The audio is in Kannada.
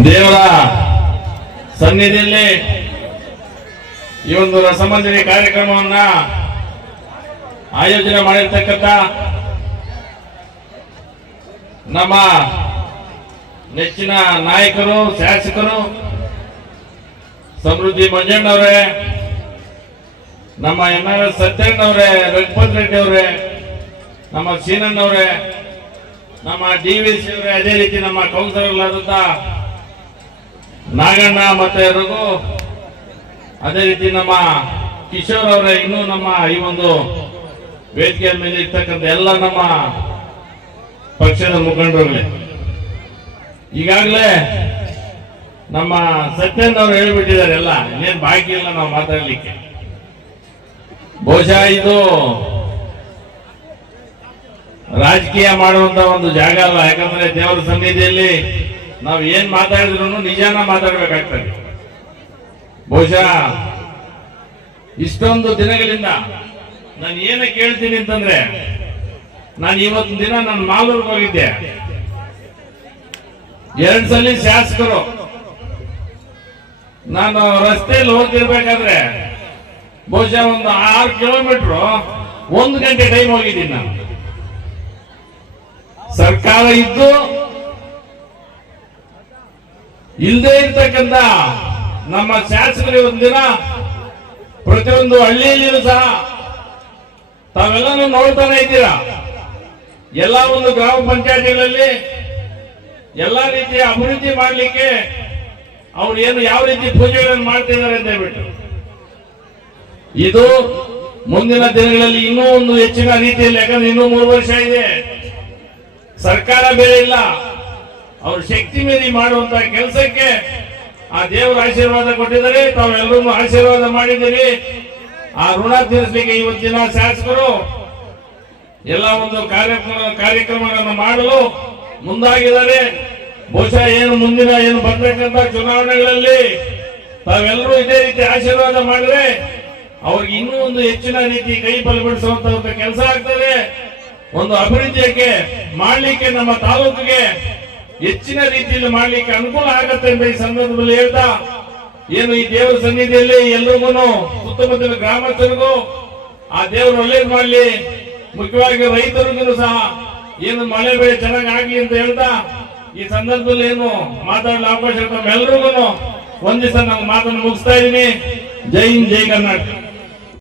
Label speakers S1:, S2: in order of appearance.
S1: ದೇವರ ಸನ್ನಿಧಿಯಲ್ಲಿ ಈ ಒಂದು ರಸಮಂಜರಿ ಕಾರ್ಯಕ್ರಮವನ್ನ ಆಯೋಜನೆ ಮಾಡಿರ್ತಕ್ಕಂಥ ನಮ್ಮ ನೆಚ್ಚಿನ ನಾಯಕರು, ಶಾಸಕರು, ಸಮೃದ್ಧಿ ಮಂಜಣ್ಣವರೇ, ನಮ್ಮ ಎನ್ ಆರ್ ಎಸ್ ಸತ್ಯಣ್ಣವರೇ ರಘುಪತ್ ರೆಡ್ಡಿ ಅವರೇ, ನಮ್ಮ ಸೀನಣ್ಣವರೇ, ನಮ್ಮ ಡಿ ವಿ ಸಿ ಅವರೇ, ಅದೇ ರೀತಿ ನಮ್ಮ ಕೌನ್ಸಿಲರ್ಗಳಾದಂತ ನಾಗಣ್ಣ ಮತ್ತೆ ಎಲ್ರಿಗೂ ಅದೇ ರೀತಿ ನಮ್ಮ ಕಿಶೋರ್ ಅವರ ಇನ್ನೂ ನಮ್ಮ ಈ ಒಂದು ವೇದಿಕೆಯ ಮೇಲೆ ಇರ್ತಕ್ಕಂಥ ಎಲ್ಲ ನಮ್ಮ ಪಕ್ಷದ ಮುಖಂಡರುಗಳೇ. ಈಗಾಗಲೇ ನಮ್ಮ ಸತ್ಯನ್ ಅವರು ಹೇಳ್ಬಿಟ್ಟಿದ್ದಾರೆ ಎಲ್ಲ, ಇನ್ನೇನು ಬಾಕಿ ಇಲ್ಲ ನಾವು ಮಾತಾಡ್ಲಿಕ್ಕೆ. ಬಹುಶಃ ಇದು ರಾಜಕೀಯ ಮಾಡುವಂತ ಒಂದು ಜಾಗ ಅಲ್ಲ ಯಾಕಂದ್ರೆ ದೇವರ ಸನ್ನಿಧಿಯಲ್ಲಿ ನಾವು ಏನ್ ಮಾತಾಡಿದ್ರು ನಿಜಾನ ಮಾತಾಡ್ಬೇಕಾಗ್ತದೆ. ಬಹುಶಃ ಇಷ್ಟೊಂದು ದಿನಗಳಿಂದ ನಾನು ಏನ ಕೇಳ್ತೀನಿ ಅಂತಂದ್ರೆ, ನಾನು ಇವತ್ತು ದಿನ ನನ್ನ ಮಾಲೂರ್ಗೆ ಹೋಗಿದ್ದೆ. ಎರಡ್ ಸಲ ಶಾಸಕರು, ನಾನು ರಸ್ತೆಯಲ್ಲಿ ಹೋಗ್ತಿರ್ಬೇಕಾದ್ರೆ, ಬಹುಶಃ ಒಂದು ಆರು ಕಿಲೋಮೀಟರ್ ಒಂದು ಗಂಟೆ ಟೈಮ್ ಹೋಗಿದ್ದೀನಿ ನಾನು. ಸರ್ಕಾರ ಇದ್ದು ಇಲ್ಲದೆ ಇರ್ತಕ್ಕಂಥ ನಮ್ಮ ಶಾಸಕರು ಒಂದಿನ ಪ್ರತಿಯೊಂದು ಹಳ್ಳಿಯಲ್ಲಿಯೂ ಸಹ ತಾವೆಲ್ಲನೂ ನೋಡ್ತಾನೆ ಇದ್ದೀರಾ? ಎಲ್ಲ ಒಂದು ಗ್ರಾಮ ಪಂಚಾಯತಿಗಳಲ್ಲಿ ಎಲ್ಲ ರೀತಿಯ ಅಭಿವೃದ್ಧಿ ಮಾಡಲಿಕ್ಕೆ ಅವ್ರು ಏನು ಯಾವ ರೀತಿ ಪೂಜೆಗಳನ್ನು ಮಾಡ್ತಿದ್ದಾರೆ ಅಂತ ಹೇಳ್ಬಿಟ್ಟು. ಇದು ಮುಂದಿನ ದಿನಗಳಲ್ಲಿ ಇನ್ನೂ ಒಂದು ಹೆಚ್ಚಿನ ರೀತಿಯಲ್ಲಿ, ಯಾಕಂದ್ರೆ ಇನ್ನೂ ಮೂರು ವರ್ಷ ಇದೆ. ಸರ್ಕಾರ ಬೇರೆ ಇಲ್ಲ. ಅವ್ರ ಶಕ್ತಿ ಮೀರಿ ಮಾಡುವಂತ ಕೆಲಸಕ್ಕೆ ಆ ದೇವರ ಆಶೀರ್ವಾದ ಕೊಟ್ಟಿದ್ದಾರೆ. ತಾವೆಲ್ಲರೂ ಆಶೀರ್ವಾದ ಮಾಡಿದ್ದೀರಿ. ಆ ಋಣ ತೀರಿಸಲಿಕ್ಕೆ ಇವತ್ತಿನ ಶಾಸಕರು ಎಲ್ಲ ಒಂದು ಕಾರ್ಯಕ್ರಮ, ಕಾರ್ಯಕ್ರಮಗಳನ್ನು ಮಾಡಲು ಮುಂದಾಗಿದ್ದಾರೆ. ಬಹುಶಃ ಏನು ಮುಂದಿನ ಏನು ಬರ್ತಕ್ಕಂಥ ಚುನಾವಣೆಗಳಲ್ಲಿ ತಾವೆಲ್ಲರೂ ಇದೇ ರೀತಿ ಆಶೀರ್ವಾದ ಮಾಡಿದ್ರೆ ಅವ್ರಿಗೆ ಇನ್ನೂ ಒಂದು ಹೆಚ್ಚಿನ ರೀತಿ ಕೈ ಬಲಪಡಿಸುವಂತ ಒಂದು ಕೆಲಸ ಆಗ್ತದೆ. ಒಂದು ಅಭಿವೃದ್ಧಿಯಕ್ಕೆ, ಮಾಡಲಿಕ್ಕೆ ನಮ್ಮ ತಾಲೂಕಿಗೆ ಹೆಚ್ಚಿನ ರೀತಿಯಲ್ಲಿ ಮಾಡ್ಲಿಕ್ಕೆ ಅನುಕೂಲ ಆಗತ್ತೆ ಅಂತ ಈ ಸಂದರ್ಭದಲ್ಲಿ ಹೇಳ್ತಾ, ಏನು ಈ ದೇವರ ಸನ್ನಿಧಿಯಲ್ಲಿ ಎಲ್ಲರಿಗೂ ಸುತ್ತಮುತ್ತಲ ಗ್ರಾಮಸ್ಥರಿಗೂ ಆ ದೇವರು ಒಳ್ಳೇದು ಮಾಡ್ಲಿ, ಮುಖ್ಯವಾಗಿ ರೈತರಿಗೂ ಸಹ ಏನು ಮಳೆ ಬೆಳೆ ಚೆನ್ನಾಗಿ ಆಗ್ಲಿ ಅಂತ ಹೇಳ್ತಾ, ಈ ಸಂದರ್ಭದಲ್ಲಿ ಏನು ಮಾತಾಡಲು ಅವಕಾಶ ತಮ್ಮೆಲ್ರಿಗೂ ಒಂದ್ ದಿವಸ ನಾನು ಮಾತನ್ನು ಮುಗಿಸ್ತಾ ಇದ್ದೀನಿ. ಜೈ ಹಿಂದ್, ಜೈ ಕರ್ನಾಟಕ.